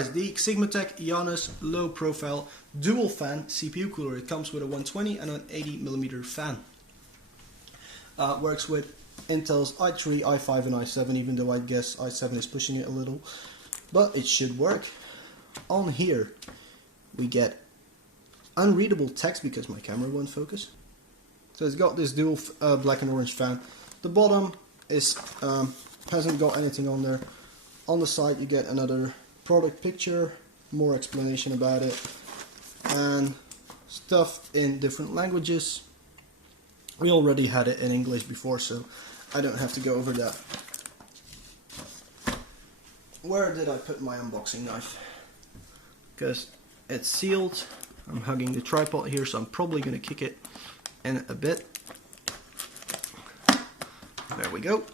guys, the Xigmatek Janus low profile dual fan CPU cooler. It comes with a 120 and an 80mm fan. Works with Intel's i3, i5 and i7, even though I guess i7 is pushing it a little. But it should work. On here we get unreadable text because my camera won't focus. So it's got this dual black and orange fan. The bottom is hasn't got anything on there. On the side you get another product picture, more explanation about it, and stuff in different languages. We already had it in English before, so I don't have to go over that. Where did I put my unboxing knife? Because it's sealed. I'm hugging the tripod here, so I'm probably going to kick it in a bit. There we go.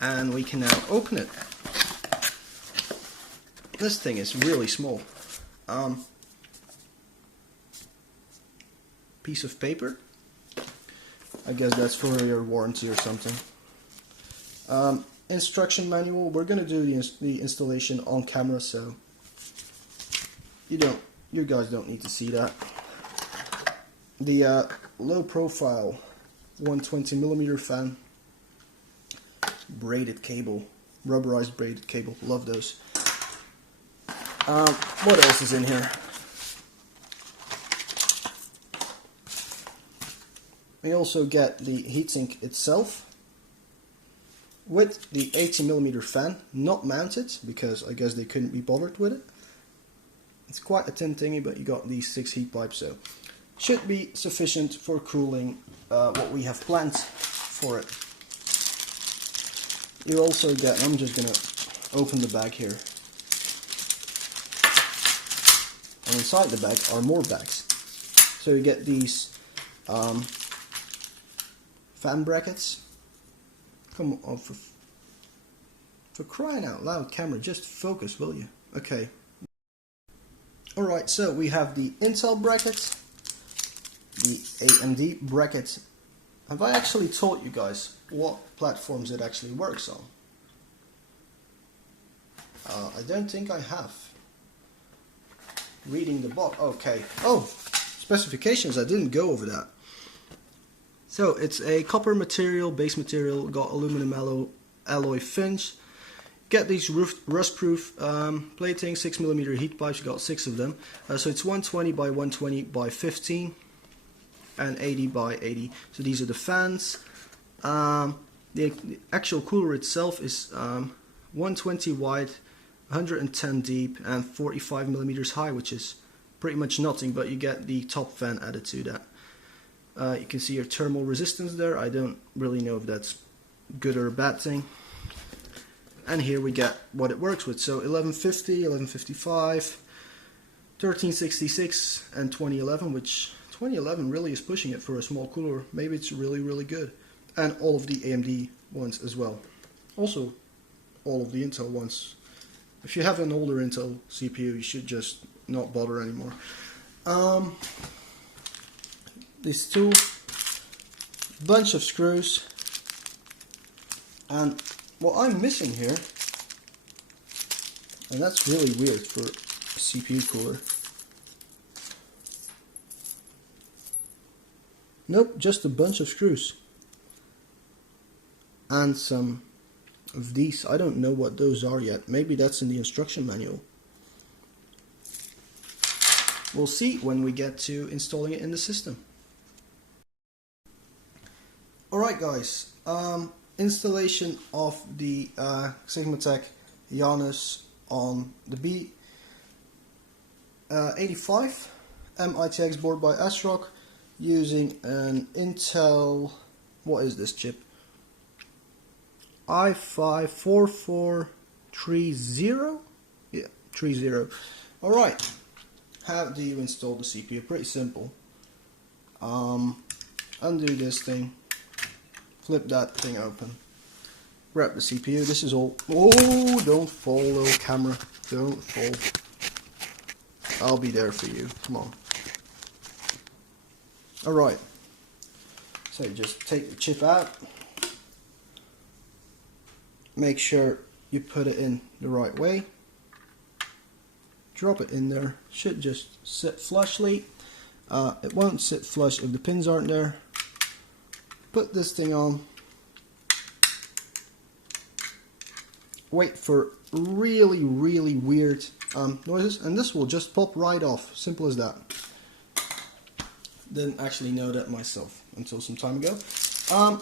And we can now open it. This thing is really small. Piece of paper. I guess that's for your warranty or something. Instruction manual. We're gonna do the installation on camera, so you guys don't need to see that. The low profile 120mm fan, braided cable, rubberized braided cable. Love those. What else is in here? We also get the heatsink itself with the 80mm fan, not mounted because I guess they couldn't be bothered with it. It's quite a tin thingy, but you got these 6 heat pipes, so should be sufficient for cooling what we have planned for it. You also get, I'm just gonna open the bag here, and inside the bag are more bags. So you get these fan brackets. Come on, for crying out loud, camera, just focus, will you? Okay. Alright, so we have the Intel brackets, the AMD brackets. Have I actually taught you guys what platforms it actually works on? I don't think I have. Reading the box, okay. Oh, specifications, I didn't go over that. So it's a copper material, base material, got aluminum alloy fins. Get these rust-proof plating, 6mm heat pipes, you got 6 of them. So it's 120 by 120 by 15 and 80 by 80. So these are the fans. The actual cooler itself is 120 wide, 110 deep and 45mm high, which is pretty much nothing, but you get the top fan added to that. You can see your thermal resistance there. I don't really know if that's good or a bad thing. And here we get what it works with. So 1150, 1155, 1366 and 2011, which 2011 really is pushing it for a small cooler. Maybe it's really good. And all of the AMD ones as well. Also all of the Intel ones. If you have an older Intel CPU, you should just not bother anymore. These two, bunch of screws, and what I'm missing here, and that's really weird for a CPU cooler. Nope, just a bunch of screws. And some of these, I don't know what those are yet. Maybe that's in the instruction manual. We'll see when we get to installing it in the system. Alright guys, installation of the Xigmatek Janus on the B85 MITX board by ASRock using an Intel, what is this chip? i5-4430? Yeah, 30. Alright, how do you install the CPU? Pretty simple. Undo this thing. Flip that thing open. Grab the CPU. This is all. Oh, don't fall, little camera. Don't fall. I'll be there for you. Come on. Alright. So you just take the chip out. Make sure you put it in the right way. Drop it in there. Should just sit flushly. It won't sit flush if the pins aren't there. Put this thing on. Wait for really weird noises, and this will just pop right off. Simple as that. Didn't actually know that myself until some time ago.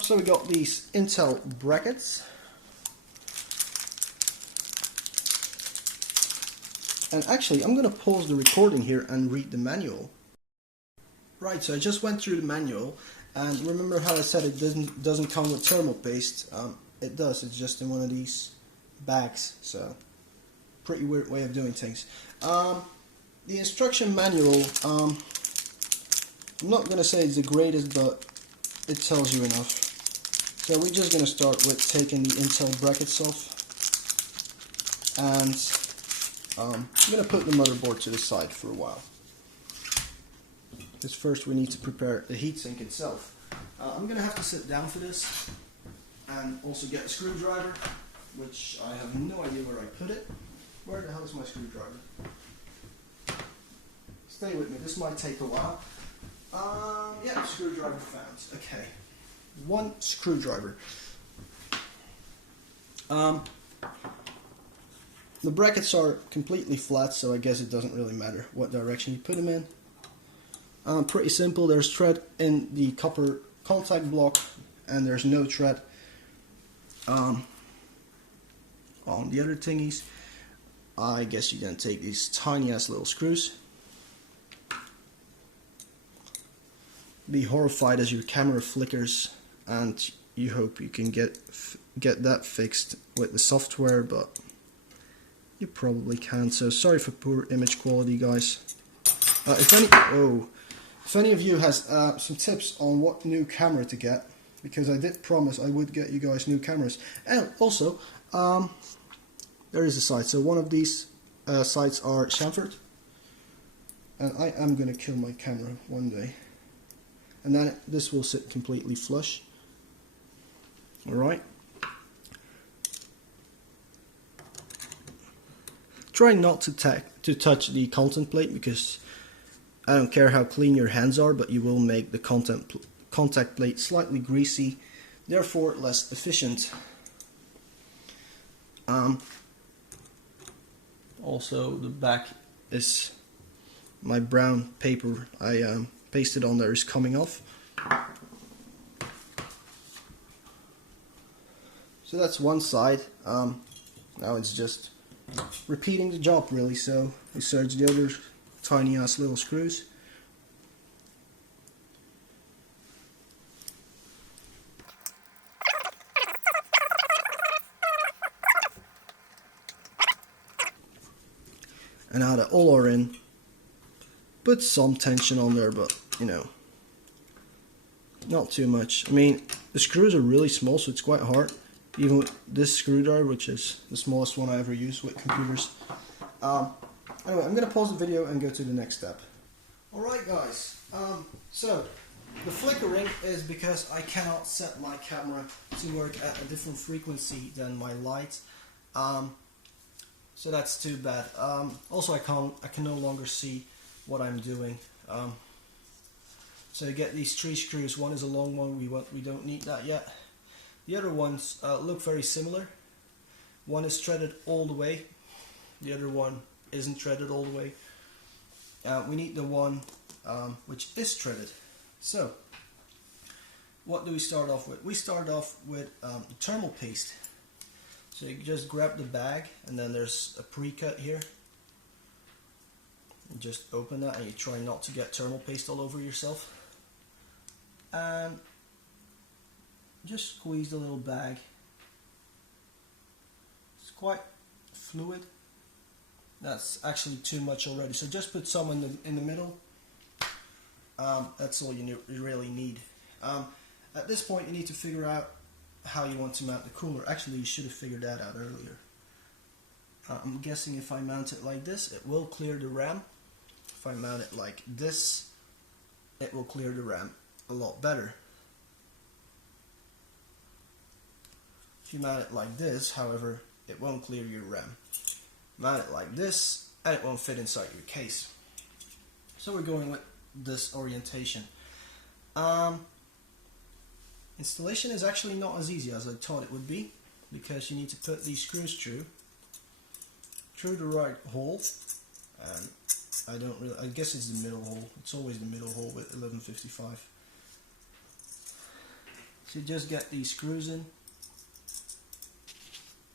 So we got these Intel brackets. And actually, I'm going to pause the recording here and read the manual. Right, so I just went through the manual, and remember how I said it doesn't come with thermal paste? It does, it's just in one of these bags, so pretty weird way of doing things. The instruction manual, I'm not going to say it's the greatest, but it tells you enough. So we're just going to start with taking the Intel brackets off, and I'm going to put the motherboard to the side for a while. Because first we need to prepare the heatsink itself. I'm going to have to sit down for this and also get a screwdriver, which I have no idea where I put it. Where the hell is my screwdriver? Stay with me, this might take a while. Yeah, screwdriver found. Okay, one screwdriver. The brackets are completely flat, so I guess it doesn't really matter what direction you put them in. Pretty simple. There's thread in the copper contact block, and there's no thread on the other thingies. I guess you're gonna take these tiny ass little screws. Be horrified as your camera flickers, and you hope you can get that fixed with the software, but you probably can't. So sorry for poor image quality, guys. If any of you has some tips on what new camera to get, because I did promise I would get you guys new cameras. And also, there is a site. So one of these sites are chamfered, and I am going to kill my camera one day. And then this will sit completely flush. Alright. Try not to touch the content plate, because I don't care how clean your hands are, but you will make the contact plate slightly greasy, therefore less efficient. Also, the back is my brown paper I pasted on there is coming off. So that's one side. Now it's just repeating the job really, so insert the other tiny ass little screws. And now that all are in, put some tension on there, but you know, not too much. I mean, the screws are really small, so it's quite hard. Even with this screwdriver, which is the smallest one I ever use with computers. Anyway, I'm going to pause the video and go to the next step. Alright guys, so the flickering is because I cannot set my camera to work at a different frequency than my light. So that's too bad. Also I can no longer see what I'm doing. So you get these 3 screws. One is a long one, we don't need that yet. The other ones look very similar. One is threaded all the way, the other one isn't threaded all the way. We need the one which is threaded. So what do we start off with? We start off with thermal paste. So you just grab the bag, and then there's a pre-cut here. You just open that and you try not to get thermal paste all over yourself. And just squeeze the little bag. It's quite fluid. That's actually too much already, so just put some in the middle. That's all you really need. At this point you need to figure out how you want to mount the cooler. Actually, you should have figured that out earlier. I'm guessing if I mount it like this, it will clear the RAM. If I mount it like this, it will clear the RAM a lot better. If you mount it like this, however, it won't clear your RAM. Mount it like this, and it won't fit inside your case. So we're going with this orientation. Installation is actually not as easy as I thought it would be, because you need to put these screws through the right hole, and I guess it's the middle hole. It's always the middle hole with 1155. So you just get these screws in.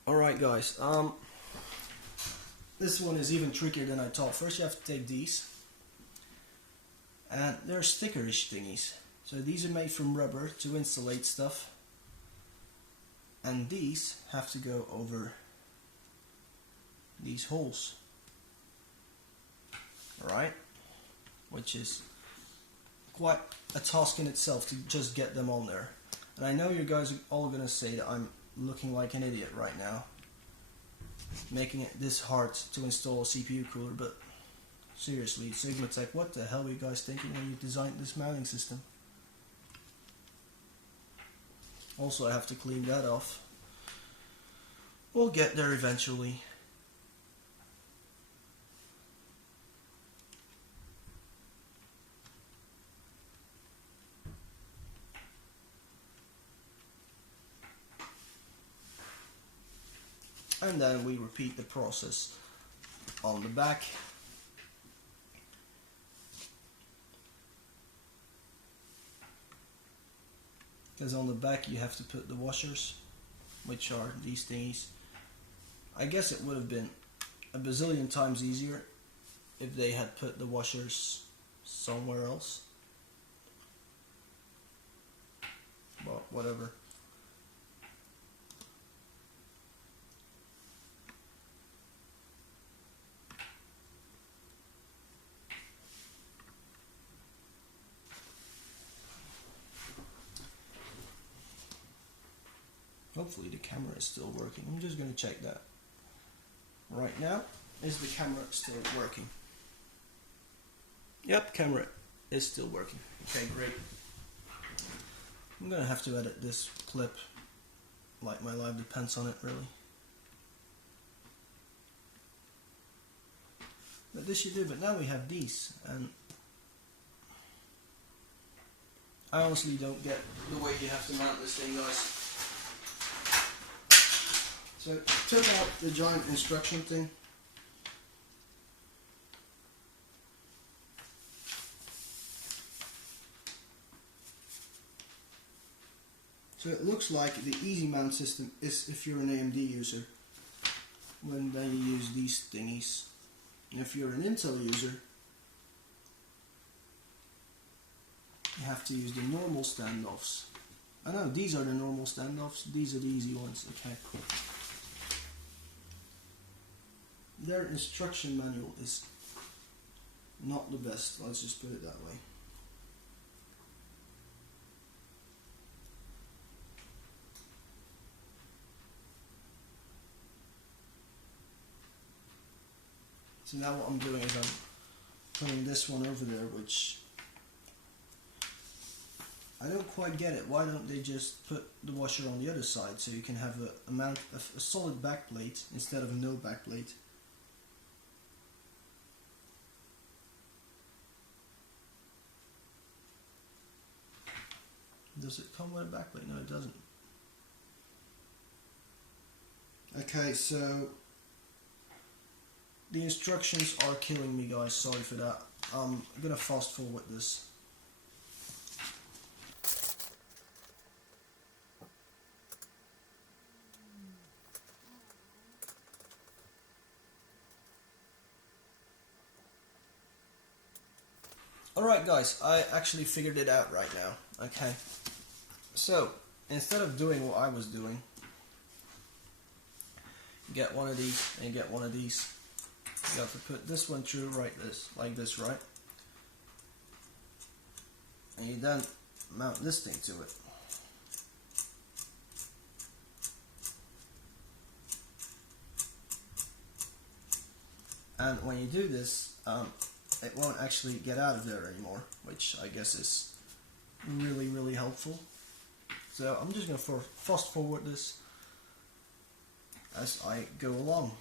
Alright guys, this one is even trickier than I thought. First you have to take these, and they're stickerish thingies. So these are made from rubber to insulate stuff, and these have to go over these holes. Alright, which is quite a task in itself to just get them on there. And I know you guys are all gonna say that I'm looking like an idiot right now, making it this hard to install a CPU cooler, but seriously, Xigmatek, what the hell were you guys thinking when you designed this mounting system? Also, I have to clean that off. We'll get there eventually. And then we repeat the process on the back. Because on the back you have to put the washers, which are these thingies. I guess it would have been a bazillion times easier if they had put the washers somewhere else. Well, whatever. Hopefully the camera is still working. I'm just going to check that. Right now, is the camera still working? Yep, camera is still working. Okay, great. I'm going to have to edit this clip like my life depends on it, really. But this you do, but now we have these, and I honestly don't get the way you have to mount this thing, guys. So took out the giant instruction thing. So it looks like the easy mount system is if you're an AMD user, when then you use these thingies. And if you're an Intel user, you have to use the normal standoffs. I know these are the normal standoffs, these are the easy ones. Okay. Their instruction manual is not the best, let's just put it that way. So now what I'm doing is I'm putting this one over there, which I don't quite get it. Why don't they just put the washer on the other side so you can have a solid backplate instead of no backplate? Does it come with a backplate? No, it doesn't. Okay, so the instructions are killing me, guys. Sorry for that. I'm gonna fast forward this. Alright guys, I actually figured it out right now. Okay. So, instead of doing what I was doing, get one of these and get one of these. You have to put this one through like this, right? And you then mount this thing to it. And when you do this, it won't actually get out of there anymore, which I guess is really, really helpful. So I'm just going to fast forward this. as I go along.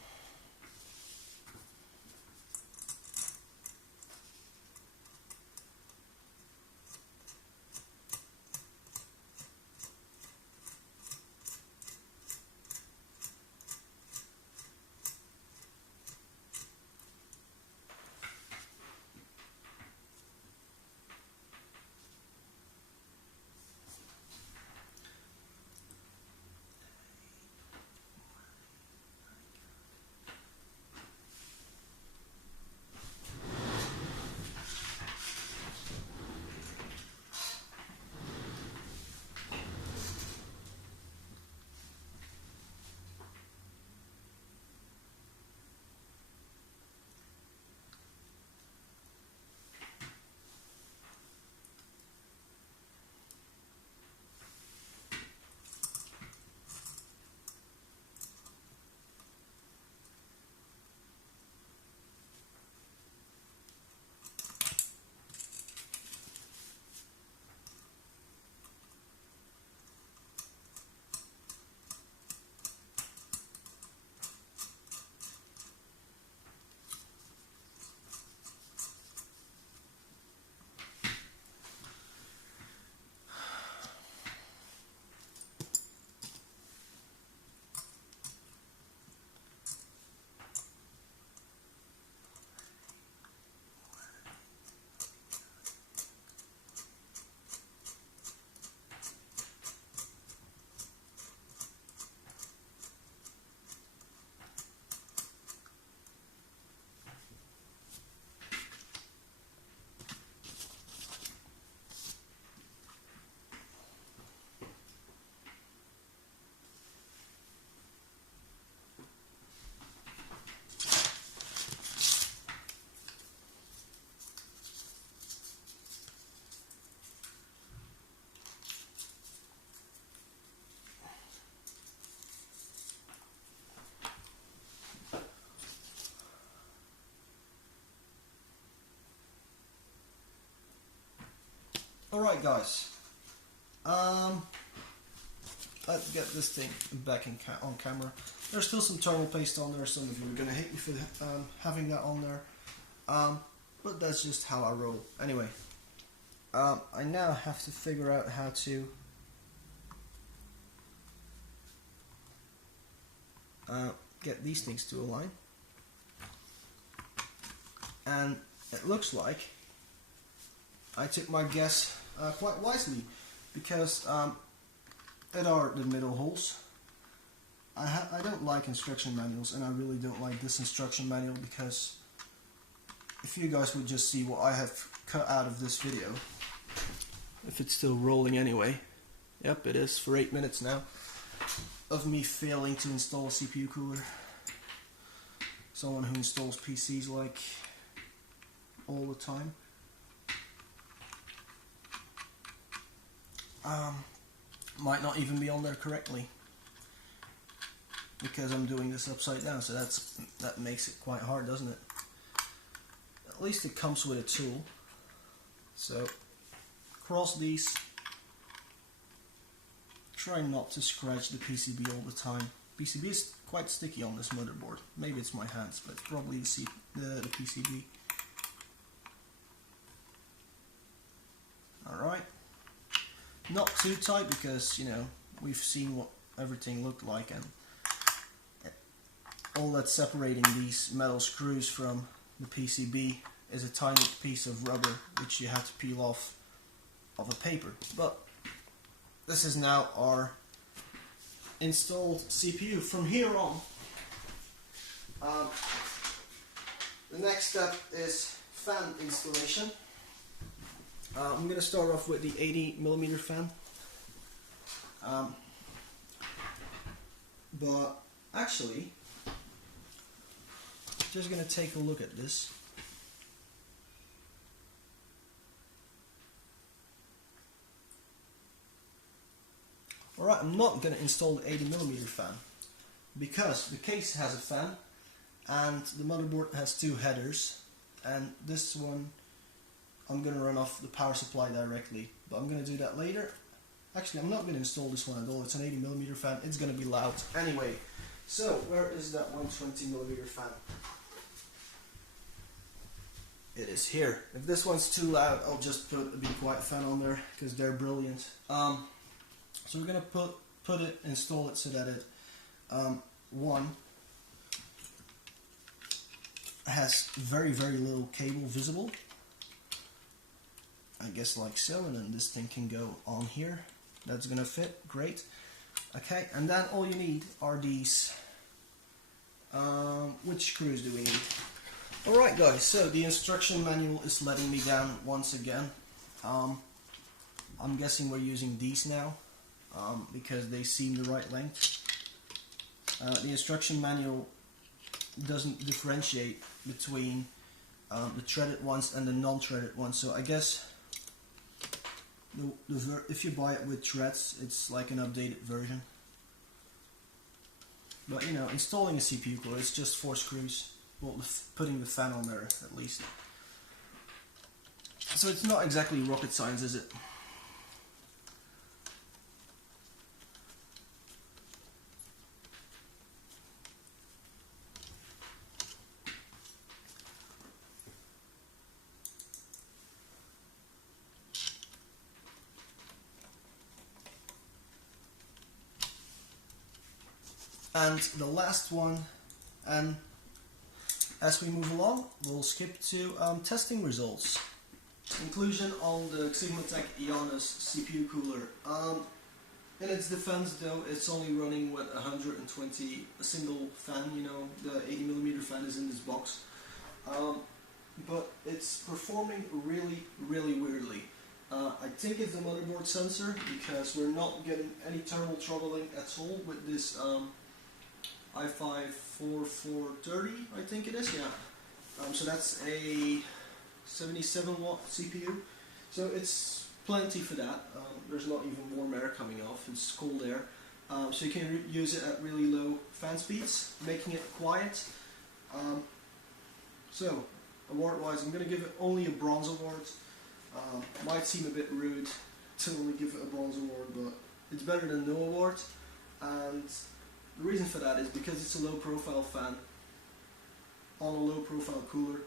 Alright guys, let's get this thing back on camera. There's still some thermal paste on there. Some of you are going to hate me for having that on there, but that's just how I roll. Anyway, I now have to figure out how to get these things to align, and it looks like I took my guess quite wisely, because that are the middle holes. I don't like instruction manuals, and I really don't like this instruction manual, because if you guys would just see what I have cut out of this video, if it's still rolling anyway, yep it is, for 8 minutes now, of me failing to install a CPU cooler. Someone who installs PCs like all the time. Might not even be on there correctly, because I'm doing this upside down, so that makes it quite hard, doesn't it? At least it comes with a tool. So cross these. Try not to scratch the PCB all the time. PCB is quite sticky on this motherboard. Maybe it's my hands, but probably the PCB. Alright. Not too tight, because, you know, we've seen what everything looked like, and all that's separating these metal screws from the PCB is a tiny piece of rubber which you have to peel off of a paper. But this is now our installed CPU. From here on, the next step is fan installation. I'm going to start off with the 80mm fan, but actually, just going to take a look at this. Alright, I'm not going to install the 80mm fan, because the case has a fan and the motherboard has two headers, and this one I'm going to run off the power supply directly, but I'm going to do that later. Actually, I'm not going to install this one at all. It's an 80mm fan. It's going to be loud. Anyway, So where is that 120mm fan? It is here. If this one's too loud, I'll just put a Be Quiet fan on there because they're brilliant. So we're gonna install it so that it one has very little cable visible. I guess like so, and then this thing can go on here. That's gonna fit, great. Okay, and then all you need are these. Which screws do we need? Alright guys, so the instruction manual is letting me down once again. I'm guessing we're using these now because they seem the right length. The instruction manual doesn't differentiate between the threaded ones and the non-threaded ones, so I guess if you buy it with threads, it's like an updated version. But you know, installing a CPU core is just 4 screws. Well, putting the fan on there at least. So it's not exactly rocket science, is it? And the last one, and as we move along, we'll skip to testing results. Inclusion on the Xigmatek Janus CPU cooler. In its defense though, it's only running with 120, a single fan, you know, the 80mm fan is in this box. But it's performing really weirdly. I think it's the motherboard sensor, because we're not getting any thermal throttling at all with this i5-4430, I think it is, yeah. So that's a 77 watt CPU, so it's plenty for that. There's not even warm air coming off, it's cold air. So you can use it at really low fan speeds, making it quiet. So award wise, I'm going to give it only a bronze award. Might seem a bit rude to only give it a bronze award, but it's better than no award. And the reason for that is because it's a low profile fan on a low profile cooler.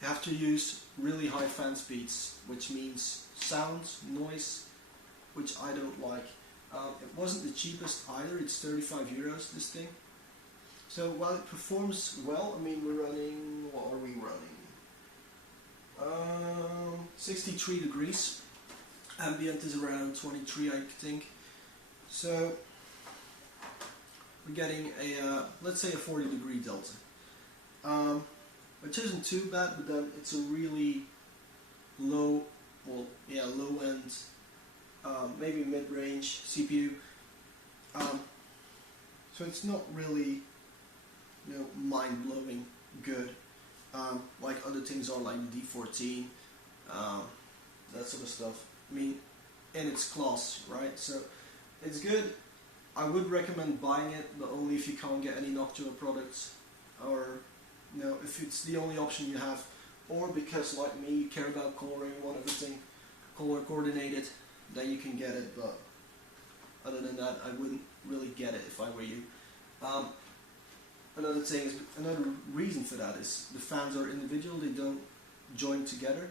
You have to use really high fan speeds, which means sound, noise, which I don't like. It wasn't the cheapest either, it's 35 euros this thing. So while it performs well, I mean, we're running, what are we running? 63 degrees. Ambient is around 23, I think. So we're getting a, let's say a 40 degree delta. Which isn't too bad, but then it's a really low, well, yeah, low end, maybe mid-range CPU. So it's not really, you know, mind-blowing good, like other things are, like the D14, that sort of stuff. I mean, in its class, right? So it's good. I would recommend buying it, but only if you can't get any Noctua products, or you know, if it's the only option you have, or because like me you care about coloring, want everything color coordinated, then you can get it. But other than that, I wouldn't really get it if I were you. Another thing is, another reason for that is the fans are individual; they don't join together,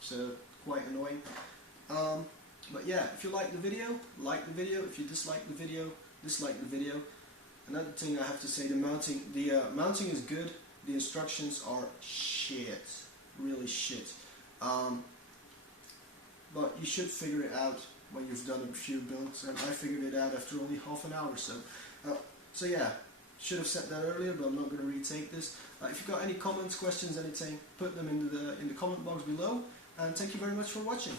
so quite annoying. But yeah, if you like the video, like the video. If you dislike the video, dislike the video. Another thing I have to say, the mounting is good. The instructions are shit, really shit. But you should figure it out when you've done a few builds, and I figured it out after only half an hour or so. So yeah, should have said that earlier, but I'm not going to retake this. If you've got any comments, questions, anything, put them in the comment box below. And thank you very much for watching.